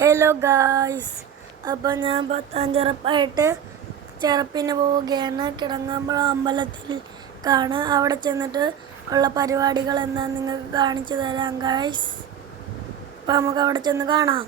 Hello guys, അപ്പോൾ ഞാൻ 10ാം ചെറുപ്പായിട്ട് ചെറുപ്പിന് പോവുകയാണ്. കിടങ്ങാമ്പുഴ അമ്പലത്തിൽ അവിടെ ചെന്നിട്ട് ഉള്ള പരിപാടികൾ എന്താണെന്ന് നിങ്ങൾക്ക് കാണിച്ചു തരാം ഗായ്സ്. അപ്പോൾ നമുക്ക് അവിടെ ചെന്ന് കാണാം.